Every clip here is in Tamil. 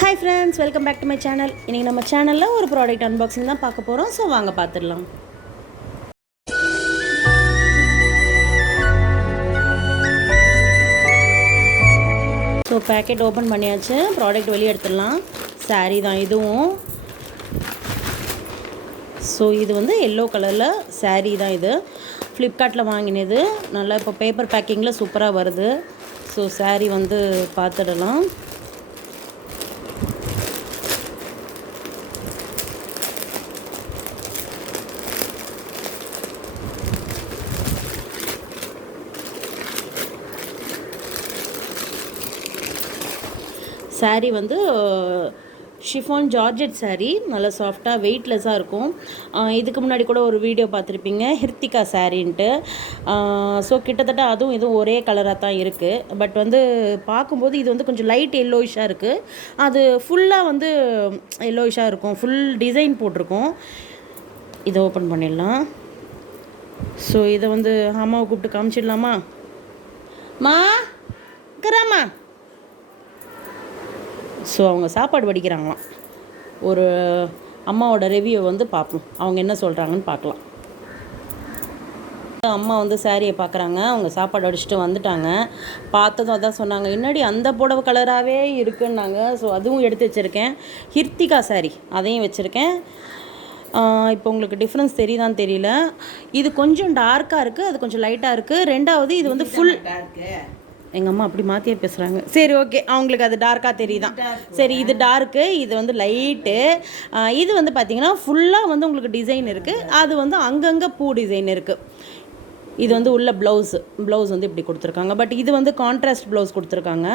Hi friends, welcome back to my channel. இன்னைக்கு நம்ம சேனல்ல ஒரு ப்ராடக்ட் அன்பாக்சிங் தான் பார்க்க போறோம். சோ வாங்க பார்த்துடலாம். சோ பேக்கெட் ஓபன் பண்ணியாச்சு. ப்ராடக்ட் வெளிய எடுத்துடலாம். saree தான் இதுவும். சோ இது வந்து yellow கலர்ல saree தான் இது. Flipkartல வாங்கினது. நல்லா இப்போ பேப்பர் பேக்கிங்ல சூப்பரா வருது. சோ saree வந்து பார்த்துடலாம். saree வந்து ஷிஃபான் ஜார்ஜெட் saree நல்ல சாஃப்டாக வெயிட்லெஸ்ஸாக இருக்கும். இதுக்கு முன்னாடி கூட ஒரு வீடியோ பார்த்துருப்பீங்க ஹிருத்திகா சாரின்ட்டு. ஸோ கிட்டத்தட்ட அதுவும் இதுவும் ஒரே கலராக தான் இருக்குது. பட் வந்து பார்க்கும்போது இது வந்து கொஞ்சம் லைட் எல்லோயிஷாக இருக்குது. அது ஃபுல்லாக வந்து எல்லோயிஷாக இருக்கும். ஃபுல் டிசைன் போட்டிருக்கும். இதை ஓப்பன் பண்ணிடலாம். ஸோ இதை வந்து அம்மாவை கூப்பிட்டு காமிச்சிடலாமா? மா கராமா. ஸோ அவங்க சாப்பாடு வடிக்கிறாங்களாம். ஒரு அம்மாவோட ரிவ்யூ வந்து பார்ப்போம், அவங்க என்ன சொல்கிறாங்கன்னு பார்க்கலாம். அம்மா வந்து சாரியை பார்க்குறாங்க. அவங்க சாப்பாடு வடிச்சிட்டு வந்துட்டாங்க. பார்த்ததும் அதான் சொன்னாங்க, என்னடி அந்த புடவை கலராகவே இருக்குன்னாங்க. ஸோ அதுவும் எடுத்து வச்சுருக்கேன். ஹிருத்திகா சாரி அதையும் வச்சுருக்கேன். இப்போ உங்களுக்கு டிஃப்ரென்ஸ் தெரியுதான்னு தெரியல. இது கொஞ்சம் டார்க்காக இருக்குது, அது கொஞ்சம் லைட்டாக இருக்குது. ரெண்டாவது இது வந்து ஃபுல் எங்கள் அம்மா அப்படி மாற்றியே பேசுகிறாங்க. சரி ஓகே, அவங்களுக்கு அது டார்க்காக தெரியுதான். சரி இது டார்க்கு, இது வந்து லைட்டு. இது வந்து பார்த்திங்கன்னா ஃபுல்லாக வந்து உங்களுக்கு டிசைன் இருக்குது. அது வந்து அங்கங்கே பூ டிசைன் இருக்குது. இது வந்து உள்ள ப்ளவுஸ் வந்து இப்படி கொடுத்துருக்காங்க. பட் இது வந்து கான்ட்ராஸ்ட் ப்ளவுஸ் கொடுத்துருக்காங்க.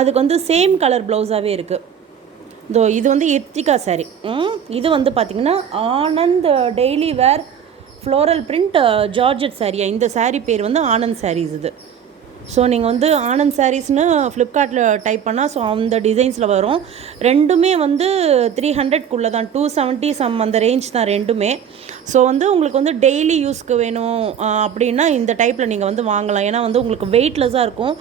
அதுக்கு வந்து சேம் கலர் ப்ளவுஸாகவே இருக்குது. இதோ இது வந்து ஹிருத்திகா சாரி. இது வந்து பார்த்திங்கன்னா Anand daily wear floral print georgette சாரியா. இந்த சாரீ பேர் வந்து ஆனந்த் சாரீஸ் இது. ஸோ நீங்கள் வந்து ஆனந்த் சாரீஸ்னு ஃப்ளிப்கார்ட்டில் டைப் பண்ணால் ஸோ அந்த டிசைன்ஸில் வரும். ரெண்டுமே வந்து 300க்குள்ளே தான், 270 சம் அந்த ரேஞ்ச் தான் ரெண்டுமே. ஸோ வந்து உங்களுக்கு வந்து டெய்லி யூஸ்க்கு வேணும் அப்படின்னா இந்த டைப்பில் நீங்கள் வந்து வாங்கலாம். ஏன்னா வந்து உங்களுக்கு வெயிட்லெஸ்ஸாக இருக்கும்.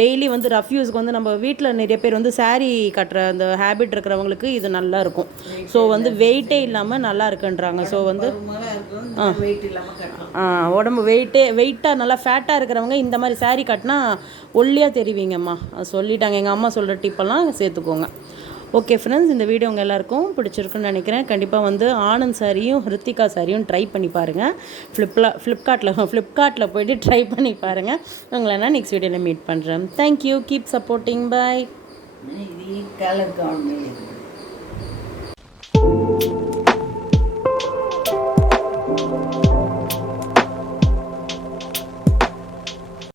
டெய்லி வந்து ரஃப் யூஸ்க்கு வந்து நம்ம வீட்டில் நிறைய பேர் வந்து சாரீ கட்டுற அந்த ஹேபிட் இருக்கிறவங்களுக்கு இது நல்லா இருக்கும். ஸோ வந்து வெயிட்டே இல்லாமல் நல்லா இருக்குன்றாங்க. ஸோ வந்து உடம்பு வெயிட்டாக நல்லா ஃபேட்டாக இருக்கிறவங்க இந்த மாதிரி சாரீ கட்டினா ஒல்லியாக தெரிவிங்கம்மா. சொல்லிட்டாங்க எங்கள் அம்மா சொல்கிற டிப்பெல்லாம் சேர்த்துக்கோங்க. ஓகே ஃப்ரெண்ட்ஸ், இந்த வீடியோ உங்கள் எல்லாருக்கும் பிடிச்சிருக்குன்னு நினைக்கிறேன். கண்டிப்பாக வந்து ஆனந்த் சாரியும் ஹிருத்திகா சாரியும் ட்ரை பண்ணி பாருங்கள். ஃப்ளிப்கார்ட்டில் போய்ட்டு ட்ரை பண்ணி பாருங்கள். உங்களை நான் நெக்ஸ்ட் வீடியோவில் மீட் பண்ணுறேன். தேங்க்யூ, கீப் சப்போர்ட்டிங், பாய்.